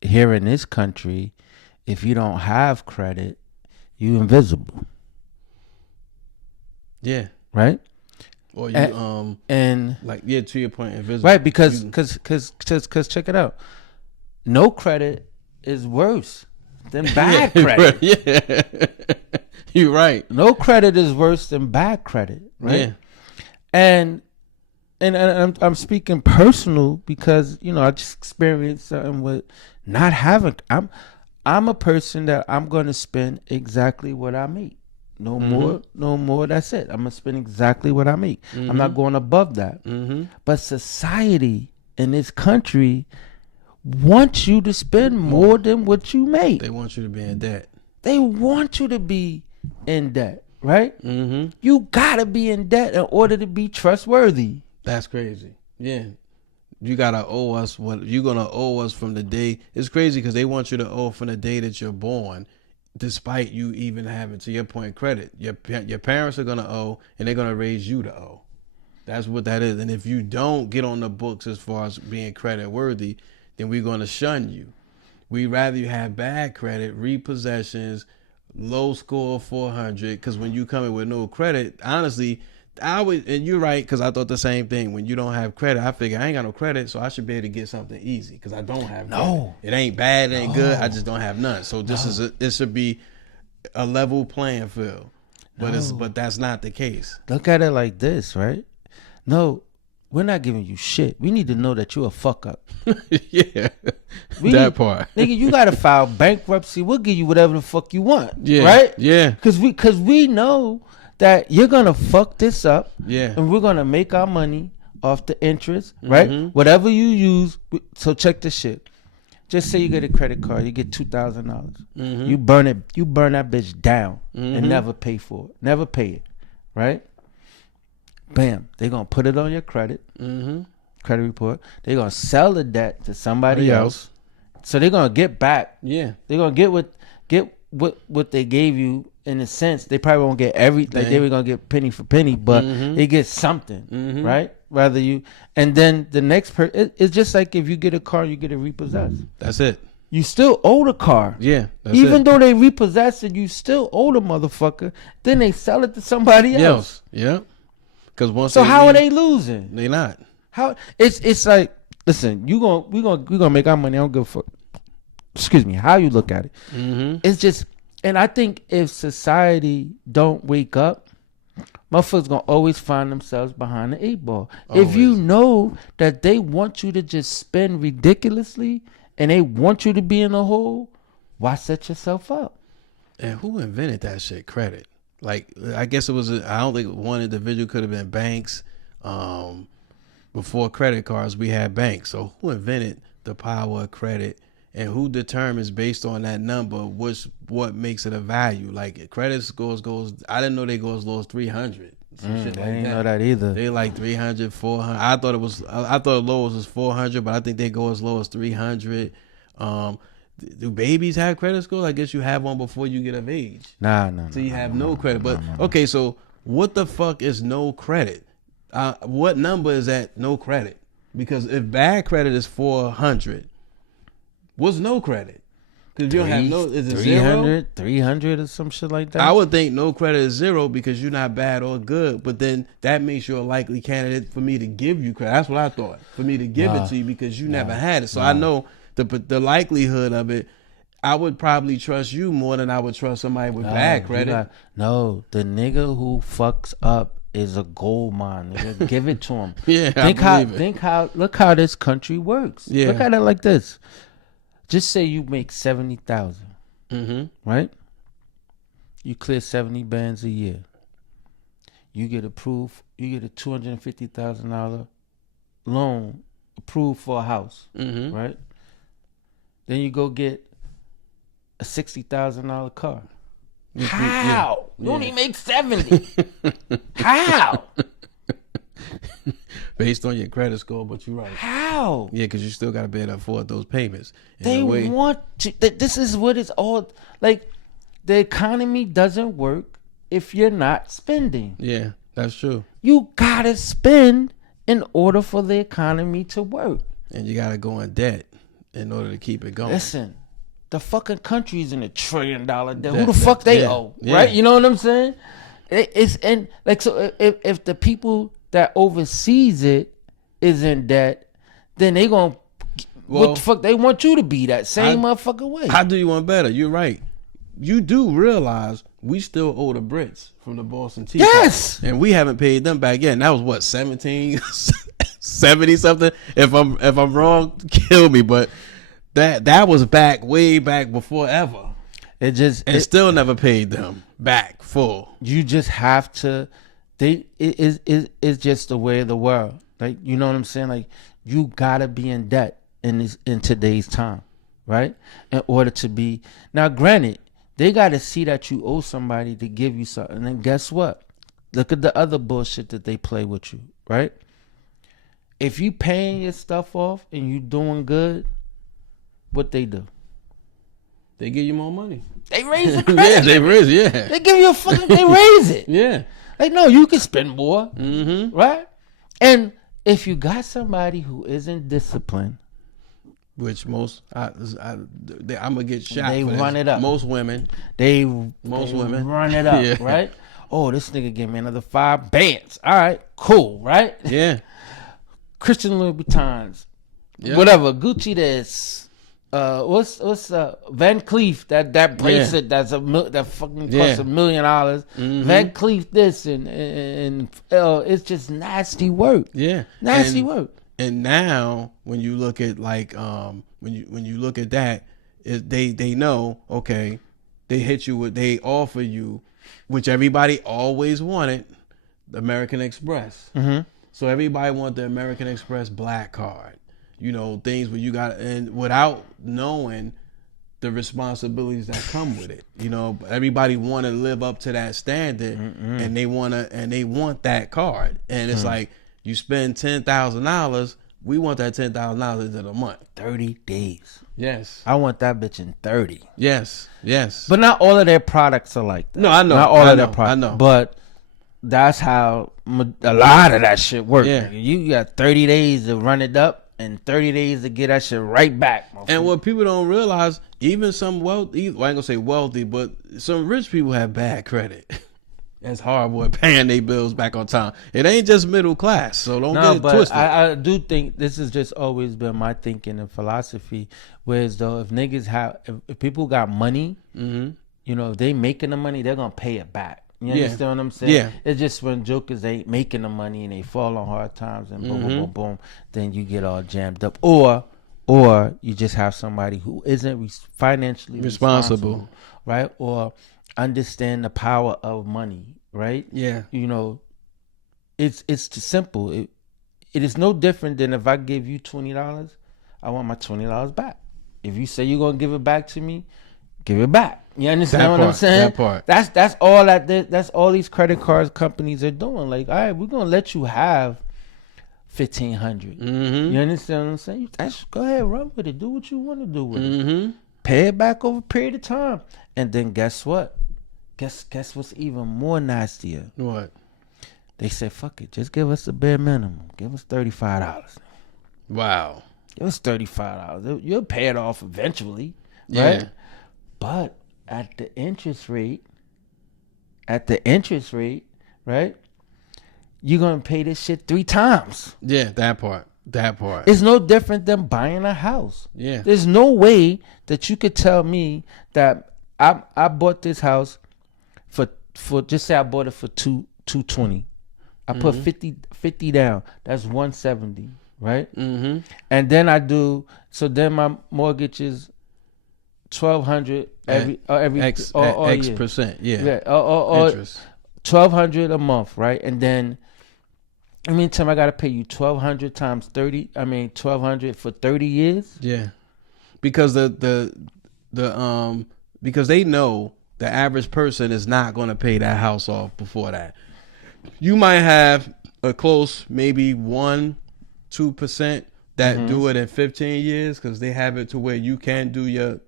here in this country, if you don't have credit, you invisible. Yeah. Right? Or you and like, yeah, to your point, invisible. Right, because check it out. No credit is worse than bad credit. Yeah. You're right. No credit is worse than bad credit, right? Yeah. And I'm speaking personal because I just experienced something with not having. I'm a person that I'm going to spend exactly what I make. No more, no more. That's it. I'm gonna spend exactly what I make. I'm not going above that. But society in this country wants you to spend more than what you make. They want you to be in debt. They want you to be in debt, right? You gotta be in debt in order to be trustworthy. That's crazy. Yeah. You gotta owe us what you're gonna owe us from the day. It's crazy because they want you to owe from the day that you're born, despite you even having, to your point, credit. Your parents are gonna owe, and they're gonna raise you to owe. That's what that is. And if you don't get on the books as far as being credit worthy, then we're gonna shun you. We rather you have bad credit, repossessions, low score 400. Because when you come in with no credit, honestly, and you're right, because I thought the same thing. When you don't have credit, I figure I ain't got no credit, so I should be able to get something easy because I don't have credit. It ain't bad, it ain't good. I just don't have none. So it should be a level playing field. But that's not the case. Look at it like this, right? No, we're not giving you shit. We need to know that you're a fuck up. Yeah, that part. Nigga, you gotta file bankruptcy. We'll give you whatever the fuck you want. Yeah, right? Yeah, because we know that you're gonna fuck this up, and we're gonna make our money off the interest, right? Whatever you use. So check this shit. Just say you get a credit card, you get $2,000. You burn it, you burn that bitch down and never pay for it, never pay it, right? Bam, they gonna put it on your credit credit report. They gonna sell the debt to somebody else, so they're gonna get back. Yeah, they're gonna get what they gave you. In a sense, they probably won't get they were gonna get penny for penny, but they get something, right? Rather you, and then the next it's just like if you get a car, you get it repossessed. That's it. You still owe the car. Yeah, even though they repossess it, you still owe the motherfucker. Then they sell it to somebody else. Yeah, because once. So how are they losing? They not. How it's like, listen, we gonna make our money. I don't give a fuck. Excuse me. How you look at it? It's just. And I think if society don't wake up, motherfuckers gonna always find themselves behind the 8 ball. Always. If you know that they want you to just spend ridiculously and they want you to be in a hole, why set yourself up? And who invented that shit? Credit. Like, I guess it was. I don't think one individual could have been banks. Before credit cards, we had banks. So who invented the power of credit? And who determines based on that number what makes it a value? Like credit scores goes. I didn't know they go as low as 300. I didn't know that either. They like 300, 400. I thought the lowest was 400, but I think they go as low as 300. Do babies have credit scores? I guess you have one before you get of age. Nah. So you have no credit. But okay, so what the fuck is no credit? What number is that no credit? Because if bad credit is 400. What's no credit? Because you don't have no. Is it 300 or some shit like that? I would think no credit is 0 because you're not bad or good. But then that makes you a likely candidate for me to give you credit. That's what I thought. For me to give it to you because you never had it. So I know the likelihood of it. I would probably trust you more than I would trust somebody with bad credit. The nigga who fucks up is a gold mine. Nigga. Give it to him. Yeah, look how this country works. Yeah. Look at it like this. Just say you make 70,000, right? You clear 70 bands a year. You get approved. You get a $250,000 loan approved for a house, right? Then you go get a $60,000 car. How? You only make 70. How? Based on your credit score, but you're right. How? Yeah, because you still got to be able to afford those payments. They want to. This is what it's all like. The economy doesn't work if you're not spending. Yeah, that's true. You gotta spend in order for the economy to work. And you gotta go in debt. in order to keep it going. Listen, the fucking country's in $1 trillion debt. Who the fuck they owe, right? You know what I'm saying? It's and like so. If the people that oversees it is in debt, then they gonna what the fuck they want you to be that same motherfucking way. How do you want better? You're right. You do realize we still owe the Brits from the Boston Tea Party. Yes, and we haven't paid them back yet. And that was what 1770 something. If I'm wrong, kill me. But that was way back before ever. It still never paid them back full. You just have to. It's just the way of the world. Like, you know what I'm saying? Like, you gotta be in debt in today's time, right? In order to be now. Granted, they gotta see that you owe somebody to give you something. And then guess what? Look at the other bullshit that they play with you, right? If you paying your stuff off and you doing good, what they do? They give you more money. They raise the credit. Yeah, they raise. Yeah, they give you they raise it. Yeah, like no, you can spend more, right? And if you got somebody who isn't disciplined, which most I'm gonna get shot. They run it up. Most women women run it up, yeah. Right? Oh, this nigga give me another 5 bands. All right, cool, right? Yeah. Christian Louboutins, whatever. Gucci this. What's Van Cleef that bracelet that fucking costs $1 million. Van Cleef this and it's just nasty work. Yeah, nasty work. And now when you look at like when you look at that, they know, okay, they hit you with, they offer you, which everybody always wanted, the American Express. So everybody want the American Express black card. You know, things where you got, and without knowing the responsibilities that come with it. You know, everybody want to live up to that standard, and they want that card. And it's like, you spend $10,000, we want that $10,000 in a month. 30 days. Yes. I want that bitch in 30. Yes. But not all of their products are like that. No, I know. Not all of their products. I know. But that's how a lot of that shit works. Yeah. You got 30 days to run it up and 30 days to get that shit right back. And what people don't realize, even some wealthy, well, I ain't gonna say wealthy, but some rich people have bad credit. That's horrible at paying their bills back on time. It ain't just middle class, so don't get it twisted. I do think this has just always been my thinking and philosophy. Whereas though, if people got money, you know, if they making the money, they're gonna pay it back. You understand what I'm saying? Yeah. It's just when jokers ain't making the money and they fall on hard times and boom, boom, boom, boom, then you get all jammed up. Or you just have somebody who isn't financially responsible, right? Or understand the power of money, right? Yeah. You know, it's simple. It is no different than if I give you $20, I want my $20 back. If you say you're gonna give it back to me, give it back. You understand what I'm saying? That part. That's all that's all these credit card companies are doing. Like, all right, we're gonna let you have $1,500. You understand what I'm saying? Go ahead, run with it. Do what you want to do with it. Pay it back over a period of time. And then guess what? Guess what's even more nastier? What? They said, fuck it, just give us the bare minimum. Give us $35. Wow. Give us $35. You'll pay it off eventually, right? Yeah. But at the interest rate, right? You're gonna pay this shit 3 times. Yeah, that part. It's no different than buying a house. Yeah. There's no way that you could tell me that I bought this house for just say I bought it for $220. I put 50 down. That's $170, right? And then then my mortgage is $1,200 every X year. percent. Yeah. Interest. $1,200 a month, right? And then I mean, Tim, I gotta pay you $1,200 times 30. I mean, $1,200 for 30 years. Yeah, because because they know the average person is not going to pay that house off before that. You might have a close, maybe 1-2% that do it in 15 years because they have it to where you can do your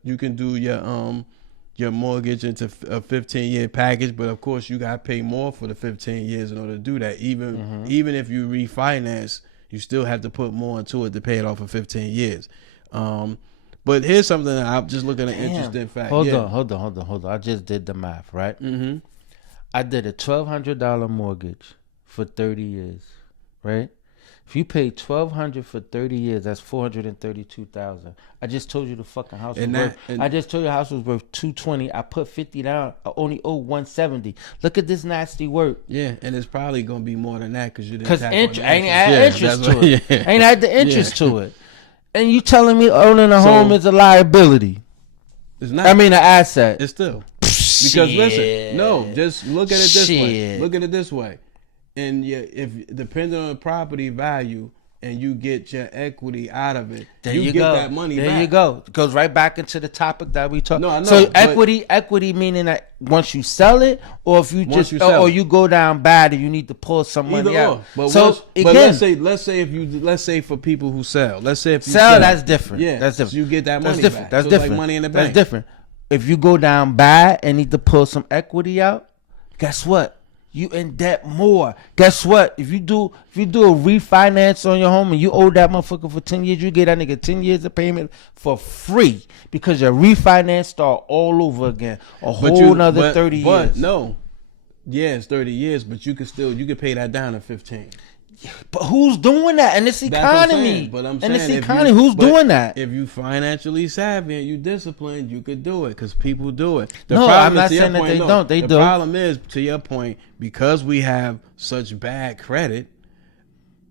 mortgage into a 15-year package, but of course you got to pay more for the 15 years in order to do that. Even if you refinance, you still have to put more into it to pay it off for 15 years. But here's something that I'm just looking at an interesting fact. Hold on. I just did the math, right? Mm-hmm. I did a $1,200 mortgage for 30 years, right? If you pay $1,200 for 30 years, that's $432,000. I just told you the fucking house was worth. I just told you the house was worth $220. I put $50 down. I only owe $170. Look at this nasty work. Yeah, and it's probably gonna be more than that because you didn't. Because I ain't had interest to it. I ain't had the interest to it. And you telling me owning a home is a liability? It's not. I mean, an asset. It's still. Because listen, no, just look at it this way. Look at it this way. And if depending on the property value and you get your equity out of it, you get that money back. There you go. It goes right back into the topic that we talked. No, I know. So equity meaning that once you sell it, or if you just or you go down bad and you need to pull some money out. But so again, let's say for people who sell, let's say if you sell, that's different. Yeah, that's different. So you get that money back. That's so different. Like money in the bank. That's different. If you go down bad and need to pull some equity out, guess what? You in debt more. Guess what? If you do a refinance on your home and you owe that motherfucker for 10 years, you get that nigga 10 years of payment for free because your refinance start all over again. Whole nother 30 years. But no. Yeah, it's 30 years, but you could pay that down in 15. But who's doing that in this economy? But I'm saying, in this economy, who's doing that? If you financially savvy and you disciplined, you could do it because people do it. I'm not saying that they don't. They do. The problem is, to your point, because we have such bad credit,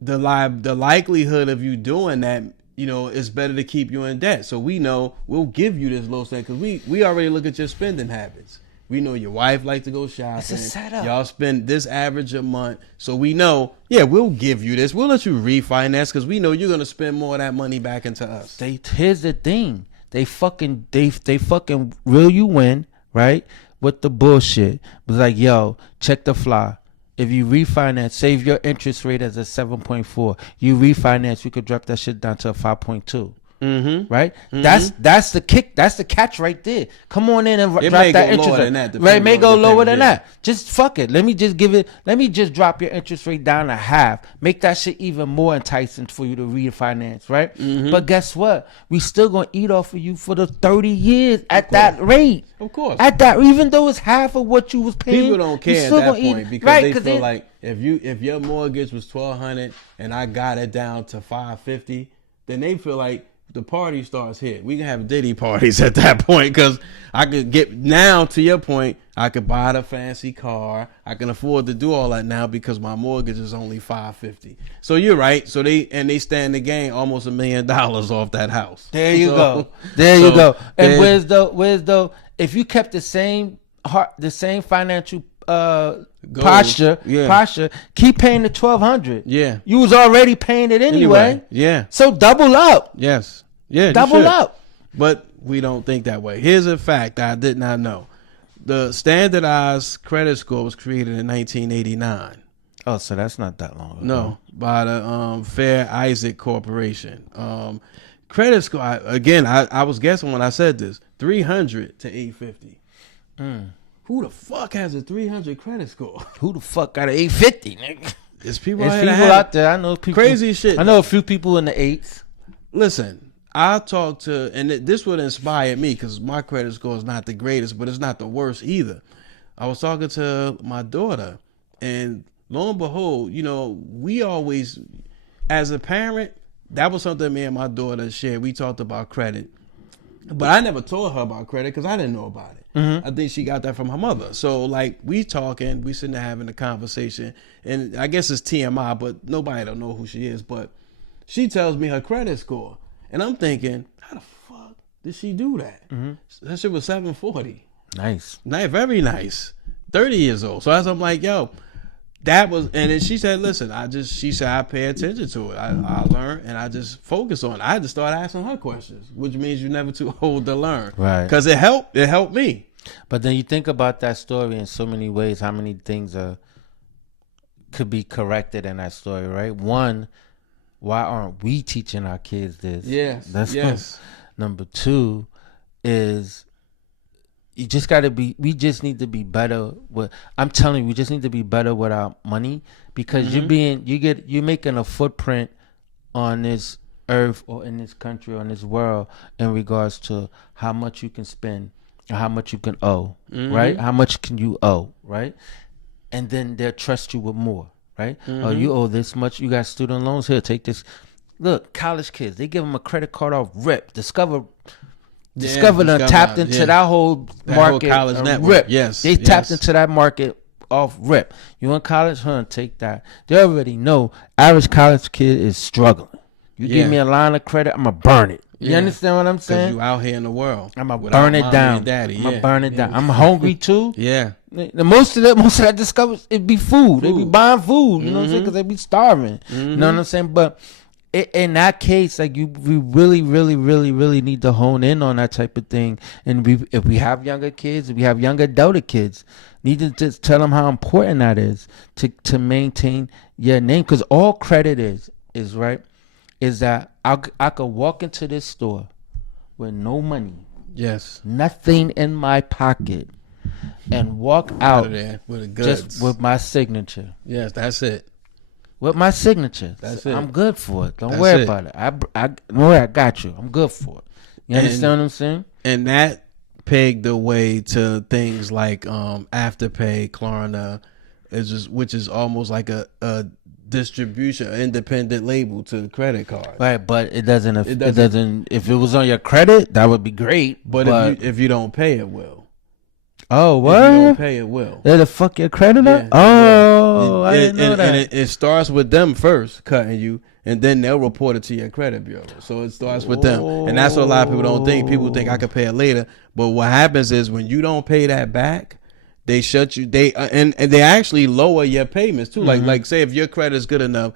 the likelihood of you doing that, it's better to keep you in debt. So we know we'll give you this low standard because we already look at your spending habits. We know your wife like to go shopping. It's a setup. Y'all spend this average a month. So we know, we'll give you this. We'll let you refinance because we know you're going to spend more of that money back into us. Here's the thing. They fucking reel you in, right? With the bullshit. It was like, yo, check the fly. If you refinance, save your interest rate as a 7.4. You refinance, you could drop that shit down to a 5.2. Mm-hmm. Right, that's the kick. That's the catch right there. Come on in and drop that interest rate. Right, may go lower than that. Just fuck it. Let me just drop your interest rate down to half. Make that shit even more enticing for you to refinance. Right, but guess what? We still gonna eat off of you for the 30 years at that rate. Of course, at that, even though it's half of what you was paying. People don't care at that point because they feel like if your mortgage was $1,200 and I got it down to $550, then they feel like the party starts here. We can have Diddy parties at that point because I could get now to your point. I could buy the fancy car. I can afford to do all that now because my mortgage is only $550. So you're right. So they stand to gain almost $1 million off that house. There you go. You go. And where's though? If you kept the same financial posture, keep paying the $1,200. Yeah, you was already paying it anyway. Yeah, so double up. Yes, yeah, double up. But we don't think that way. Here's a fact that I did not know: the standardized credit score was created in 1989. Oh, so that's not that long ago. No, by the Fair Isaac Corporation. Credit score. I was guessing when I said this: 300 to 850. Who the fuck has a 300 credit score? Who the fuck got an 850, nigga? There's people out there. I know people. Crazy shit. I know a few people in the 8s. Listen, I talked to, and this would inspire me because my credit score is not the greatest, but it's not the worst either. I was talking to my daughter, and lo and behold, we always, as a parent, that was something me and my daughter shared. We talked about credit. But I never told her about credit because I didn't know about it. I think she got that from her mother. So like we sitting there having a conversation, and I guess it's TMI, but nobody don't know who she is. But she tells me her credit score, and I'm thinking, how the fuck did she do that? That shit was 740. Nice, very nice. 30 years old. So I'm like, yo. That was, and then she said, listen, she said, I pay attention to it. I learn and I just focus on it. I had to start asking her questions, which means you're never too old to learn. Right. Because it helped me. But then you think about that story in so many ways, how many things could be corrected in that story, right? One, why aren't we teaching our kids this? Yes. Yes. Number two is, we just need to be better with, I'm telling you, we just need to be better with our money because you're making a footprint on this earth or in this country or in this world in regards to how much you can spend or how much you can owe, right? How much can you owe, right? And then they'll trust you with more, right? Oh, you owe this much. You got student loans. Here, take this. Look, college kids, they give them a credit card off rip. Discover tapped into that whole market. Whole college network. Rip. Yes, they tapped into that market off rip. You in college, take that. They already know average college kid is struggling. You give me a line of credit, I'm gonna burn it. You understand what I'm saying? Because you out here in the world. I'm gonna burn it down. I'm gonna burn it down. I'm hungry too. Most of that discovery, it be food. They be buying food. You know what I'm saying? Because they be starving. You know what I'm saying? But in that case, like we really, really, really, really need to hone in on that type of thing. And if we have younger kids, if we have younger adult kids, need to just tell them how important that is to maintain your name. Because all credit is right. Is that I could walk into this store with no money, nothing in my pocket, and walk out of there with the goods. Just with my signature. Yes, that's it. With my signature, that's it. I'm good for it. Don't worry about it. Don't worry, I got you. I'm good for it. You understand what I'm saying? And that pegged the way to things like Afterpay, Klarna, which is almost like a distribution, independent label to the credit card. Right, but it doesn't. If it was on your credit, that would be great. But if you don't pay, it will. Oh, what? If you don't pay, it will. They'll fuck your credit up? Oh, I didn't know that. And it starts with them first cutting you, and then they'll report it to your credit bureau. So it starts with them. And that's what a lot of people don't think. People think I could pay it later. But what happens is when you don't pay that back, they shut you. And they actually lower your payments too. Like say if your credit is good enough,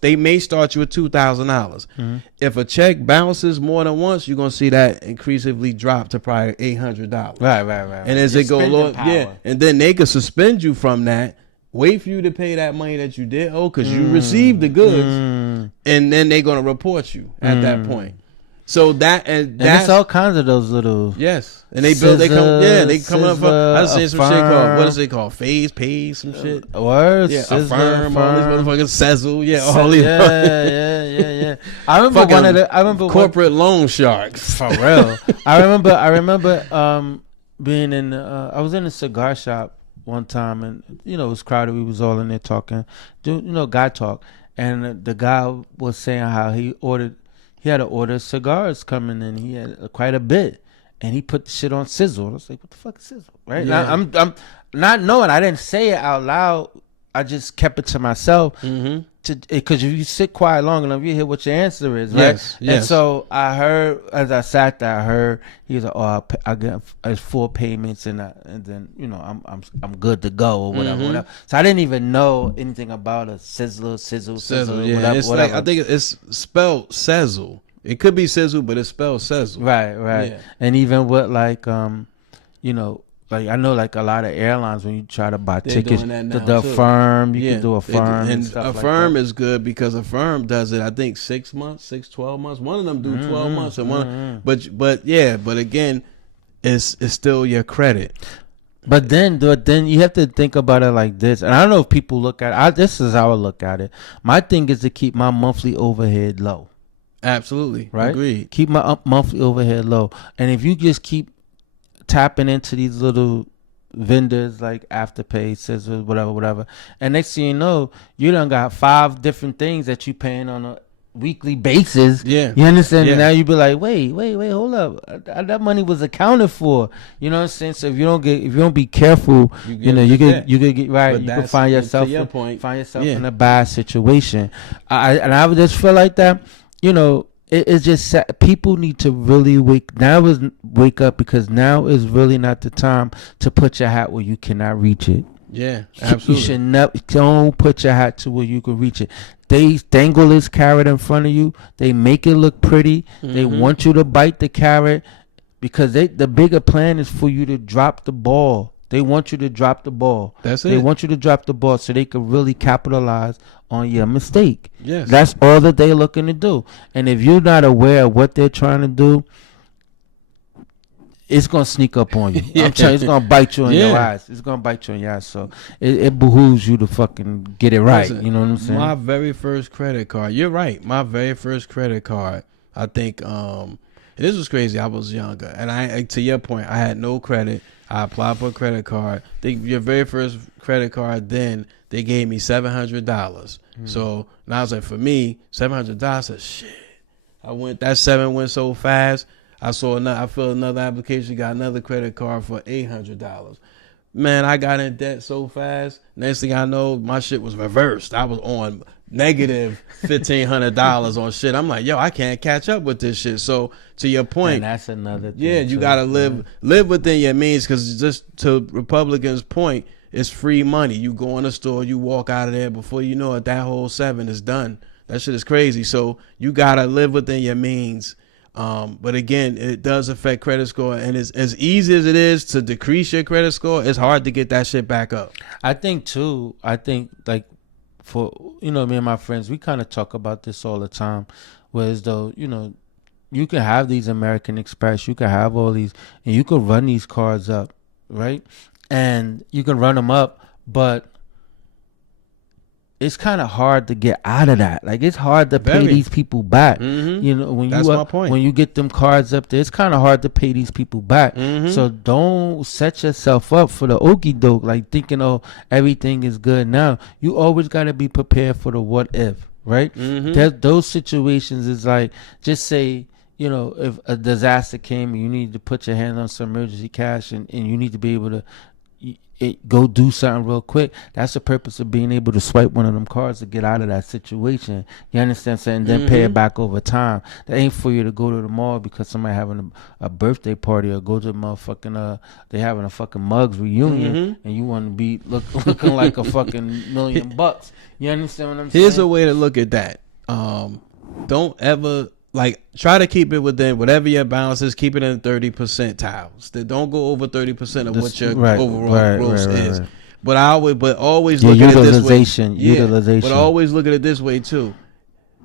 they may start you at $2,000. If a check bounces more than once, you're gonna see that increasingly drop to probably $800. Right. And as it go lower, and then they could suspend you from that. Wait for you to pay that money that you did owe because you received the goods, and then they're gonna report you at that point. So that's all kinds of those little and they build they come up. I was saying some shit called what is it called? Phase, pay, some shit. Words, Affirm, all these motherfuckers, Sezzle, all these. Yeah. I remember corporate loan sharks for real. I remember being in. I was in a cigar shop one time, and it was crowded. We was all in there talking, guy talk, and the guy was saying how he had to order cigars coming in. He had quite a bit, and he put the shit on Sizzle. I was like, "What the fuck is Sizzle?" Right? Now, I'm not knowing. I didn't say it out loud. I just kept it to myself. Because if you sit quiet long enough, you hear what your answer is, right? Yes. And so I heard as I sat there, he was like, "Oh, I get 4 payments, and then I'm good to go or whatever." So I didn't even know anything about a Sizzle, whatever. It's like I think it's spelled Sezzle. It could be Sizzle, but it's spelled Sezzle. Right. Yeah. And even with like like I know, like a lot of airlines when you try to buy tickets, the Affirm, you can do Affirm, and stuff Affirm like is good because Affirm does it. I think 6 months, 12 months. One of them do 12 months, and one. But again, it's still your credit. But then you have to think about it like this, and I don't know if people look at it. This is how I look at it. My thing is to keep my monthly overhead low. Absolutely, right. Agreed. Keep my monthly overhead low, and if you just keep tapping into these little vendors like Afterpay, Scissors, whatever, and next thing you know, you done got 5 different things that you paying on a weekly basis. You understand? Now you be like, wait, hold up, that money was accounted for. You know what I'm saying? So if you don't be careful, you could get right. But you can find yourself in a bad situation. I would just feel like that. It's just people need to really wake up, because now is really not the time to put your hat where you cannot reach it. Yeah, absolutely. You should don't put your hat to where you can reach it. They dangle this carrot in front of you. They make it look pretty. They want you to bite the carrot because the bigger plan is for you to drop the ball. They want you to drop the ball. That's it. They want you to drop the ball so they can really capitalize on your mistake. Yes. That's all that they're looking to do. And if you're not aware of what they're trying to do, it's gonna sneak up on you. I'm telling you, it's gonna bite you in your ass. It's gonna bite you in your ass. So it behooves you to fucking get it right. Listen, you know what I'm saying? My very first credit card. You're right. My very first credit card. I think this was crazy. I was younger, and I to your point, I had no credit. I applied for a credit card. Your very first credit card, then they gave me $700. So now I was like, for me, $700. Shit. That 7 went so fast. I filled another application, got another credit card for $800. Man, I got in debt so fast. Next thing I know, my shit was reversed. I was on negative $1,500 on shit. I'm like, yo, I can't catch up with this shit. So to your point, and that's another thing. Yeah, you gotta live within your means, because just to Republicans' point, it's free money. You go in the store, you walk out of there, before you know it, that whole 7 is done. That shit is crazy. So you gotta live within your means. But again, it does affect credit score, and it's as easy as it is to decrease your credit score, it's hard to get that shit back up. I think like for, me and my friends, we kind of talk about this all the time, whereas though, you can have these American Express, you can have all these, and you can run these cards up, right? And you can run them up, but it's kind of hard to get out of that. Like, it's hard to pay these people back. Mm-hmm. That's my point. When you get them cards up there, it's kind of hard to pay these people back. Mm-hmm. So don't set yourself up for the okie doke, like thinking, oh, everything is good now. You always got to be prepared for the what if, right? Mm-hmm. Those situations is like, just say, if a disaster came and you need to put your hand on some emergency cash and you need to be able to go do something real quick. That's the purpose of being able to swipe one of them cards to get out of that situation. You understand? And then pay it back over time. That ain't for you to go to the mall because somebody having a birthday party, or go to motherfucking they having a fucking mugs reunion, and you want to be looking like a fucking $1,000,000 bucks. You understand what I'm saying? Here's a way to look at that. Don't ever, try to keep it within whatever your balance is. Keep it in 30 percentiles. Don't go over 30% of what your overall gross is. Right. But always look at it this way. Utilization. But always look at it this way too.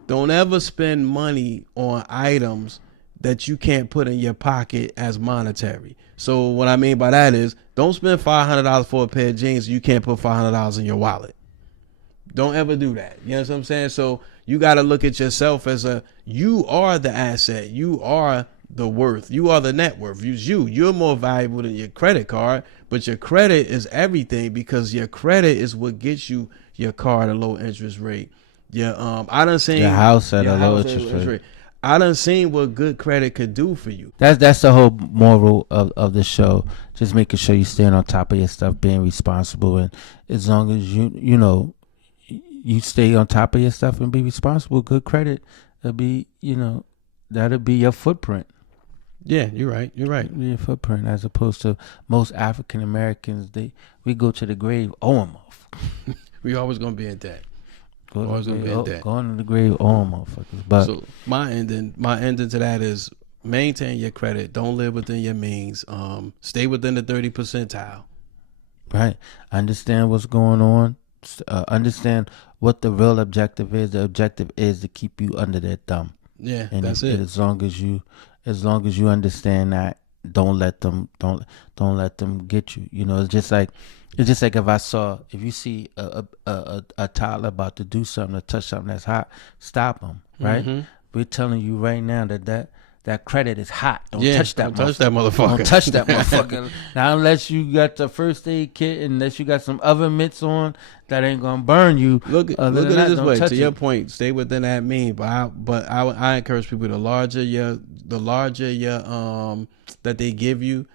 Don't ever spend money on items that you can't put in your pocket as monetary. So what I mean by that is, don't spend $500 for a pair of jeans you can't put $500 in your wallet. Don't ever do that. You know what I'm saying? So you got to look at yourself as you are the asset. You are the worth. You are the net worth. You're more valuable than your credit card, but your credit is everything, because your credit is what gets you your car at a low interest rate. I done seen your house at a low interest rate. I done seen what good credit could do for you. That's the whole moral of the show. Just making sure you staying on top of your stuff, being responsible, and as long as you stay on top of your stuff and be responsible, good credit, it'll be, that'll be your footprint. Yeah, you're right. Your footprint, as opposed to most African Americans, we go to the grave owing off. We always gonna be in debt. Going to the grave owing motherfuckers. But so my ending to that is, maintain your credit. Don't live within your means. Stay within the 30 percentile. Right. Understand what's going on. Understand what the real objective is. The objective is to keep you under their thumb. Yeah, and that's it. As long as you understand that, don't let them get you. It's just like if you see a toddler about to do something, or touch something that's hot, stop them. Right? Mm-hmm. We're telling you right now that credit is hot. Don't touch that motherfucker. Don't touch that motherfucker. Now, unless you got the first aid kit, unless you got some oven mitts on, that ain't gonna burn you. Look at it this way. To your point, stay within that mean. But I encourage people, the larger your that they give you,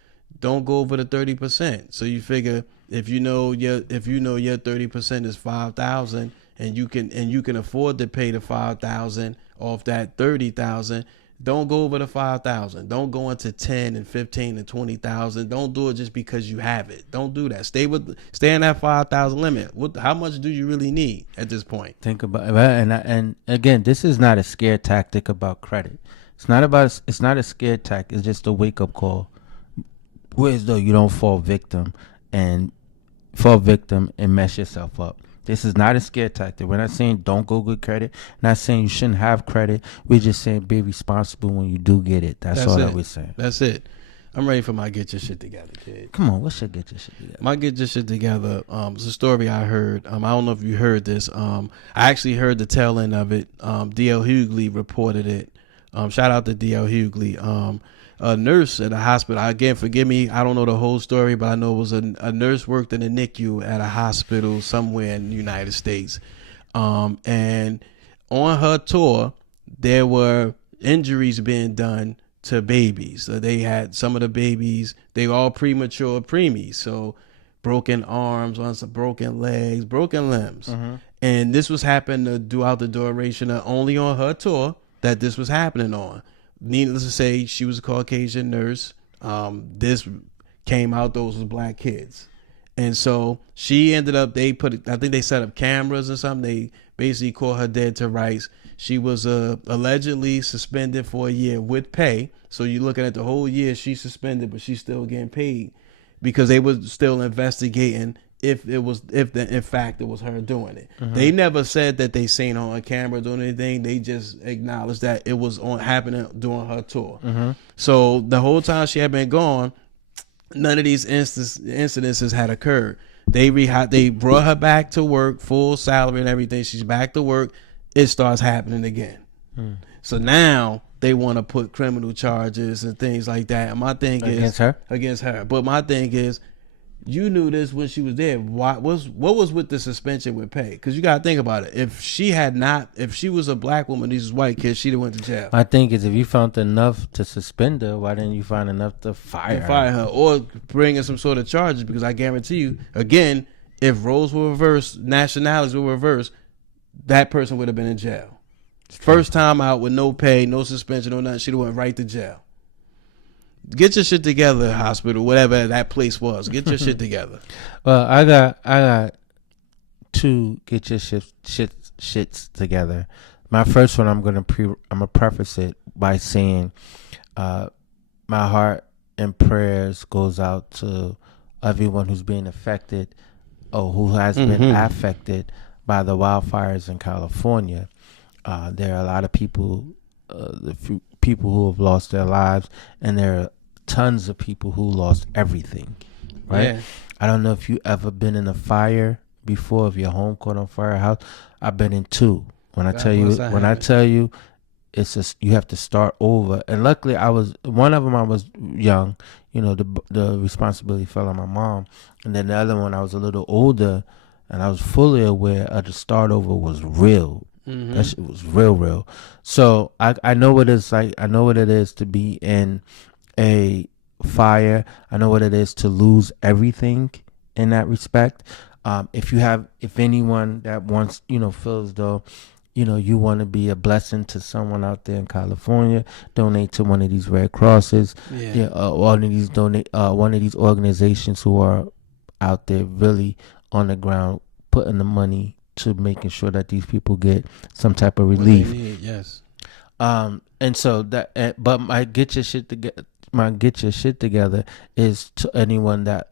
don't go over the 30%. So you figure, if you know your 30% is $5,000, and you can afford to pay the $5,000 off that $30,000. Don't go over the $5,000. Don't go into 10 and 15 and 20,000. Don't do it just because you have it. Don't do that. Stay in that 5,000 limit. How much do you really need at this point? Think about it. And again, this is not a scare tactic about credit. It's not a scare tactic. It's just a wake up call. Whereas though you don't fall victim and mess yourself up. This is not a scare tactic. We're not saying don't go good credit. Not saying you shouldn't have credit. We're just saying be responsible when you do get it. That's all that we're saying. That's it. I'm ready for my get your shit together, kid. Come on, what's your get your shit together? My get your shit together. It's a story I heard. I don't know if you heard this. I actually heard the tail end of it. D.L. Hughley reported it. Shout out to D.L. Hughley. A nurse at a hospital. Again, forgive me, I don't know the whole story, but I know it was a nurse worked in a NICU at a hospital somewhere in the United States. And on her tour, there were injuries being done to babies. So they had some of the babies, they were all premature preemies. So broken arms, on some broken legs, broken limbs. And this was happening throughout the duration of only on her tour that this was happening on. Needless to say, she was a Caucasian nurse. This came out, those was black kids. And so she ended up, I think they set up cameras or something. They basically caught her dead to rights. She was allegedly suspended for a year with pay. So you're looking at the whole year she's suspended, but she's still getting paid because they were still investigating if in fact it was her doing it. They never said that they seen her on camera doing anything. They just acknowledged that it was happening during her tour. So the whole time she had been gone, none of these incidences had occurred. They brought her back to work, full salary and everything. She's back to work. It starts happening again. So now they want to put criminal charges and things like that. And my thing is against her. But my thing is, you knew this when she was there. What was with the suspension with pay? Because you gotta think about it. If she was a black woman, these white kids, she'd have went to jail. My thing is, if you found enough to suspend her, why didn't you find enough to fire her or bring in some sort of charges? Because I guarantee you, again, if roles were reversed, nationalities were reversed, that person would have been in jail. First time out with no pay, no suspension, no nothing, she'd have went right to jail. Get your shit together, hospital, whatever that place was. Get your shit together. Well, I got two get your shits together. My first one, I'm gonna preface it by saying, my heart and prayers goes out to everyone who's being affected or who has been affected by the wildfires in California. There are a lot of people, people who have lost their lives, and there are tons of people who lost everything, right? Yeah. I don't know if you ever been in a fire before, if your home caught on fire, house. I've been in two. When I tell you, it's just, you have to start over. And luckily, one of them I was young, the responsibility fell on my mom, and then the other one I was a little older, and I was fully aware of the start over was real. That shit was real. So I know what it's like. I know what it is to be in a fire. I know what it is to lose everything in that respect. If anyone that wants, feels though, you want to be a blessing to someone out there in California, donate to one of these Red Crosses, one of these organizations who are out there really on the ground putting the money to making sure that these people get some type of relief. Yes. And so but my get your shit together is to anyone that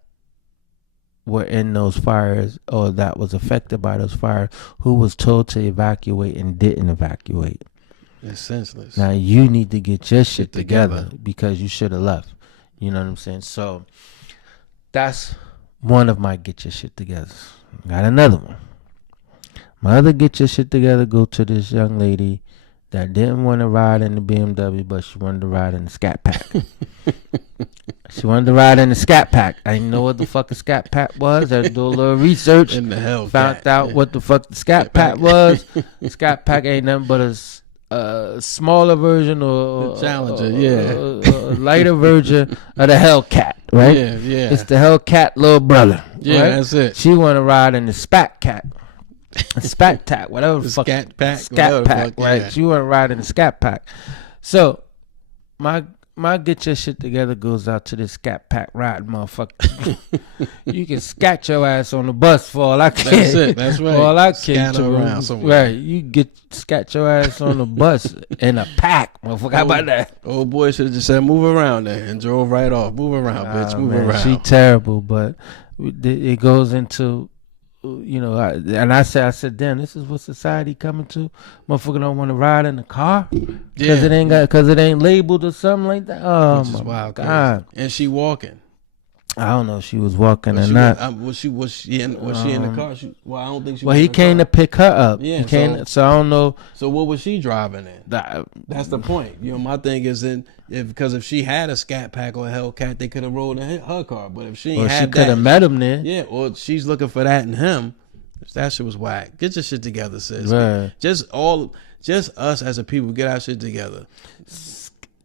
were in those fires or that was affected by those fires who was told to evacuate and didn't evacuate. It's senseless. Now you need to get your shit together because you should have left. You know what I'm saying? So that's one of my get your shit together. Got another one. My other get your shit together go to this young lady that didn't want to ride in the BMW, but she wanted to ride in the Scat Pack. She wanted to ride in the Scat Pack. I didn't know what the fuck a Scat Pack was. I had to do a little research. In the hell, found out what the fuck the Scat Pack was. Scat Pack ain't nothing but a smaller version or the Challenger, a lighter version of the Hellcat, right? Yeah. It's the Hellcat little brother. Yeah, right? That's it. She want to ride in the Spat Cat. Spat Tack, whatever the fuck. Scat Pack. Scat Pack, right? Yeah. She want to ride in the Scat Pack. So, my get your shit together goes out to this Scat Pack riding motherfucker. You can scat your ass on the bus for all I care. That's it. That's right. For all I care. Scat around somewhere. Right. You scat your ass on the bus in a pack, motherfucker. How about that? Old boy should have just said, move around there and drove right off. Move around, bitch. Move around. She terrible, but it goes into you know, I said, damn, this is what society coming to. Motherfucker don't want to ride in the car because it ain't labeled or something like that. Oh, which is wild, God. Crazy. And she walking. I don't know if she was walking or not. Was she in the car? I don't think she. Well, he came to pick her up. Yeah, so I don't know. So what was she driving in? That's the point. You know, my thing is because if she had a Scat Pack or a Hellcat, they could have rolled in her car. But if she ain't had that, she could have met him there. Yeah, or she's looking for that in him. That shit was whack. Get your shit together, sis. Right. Just us as a people, get our shit together.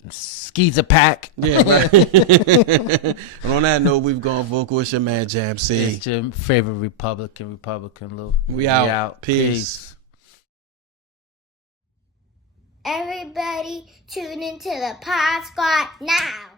Skeezer pack. Yeah, right. And on that note, we've gone vocal. It's your man Jam C. It's your favorite Republican Lou. We out. Peace. Everybody tune into the Pod Squad now.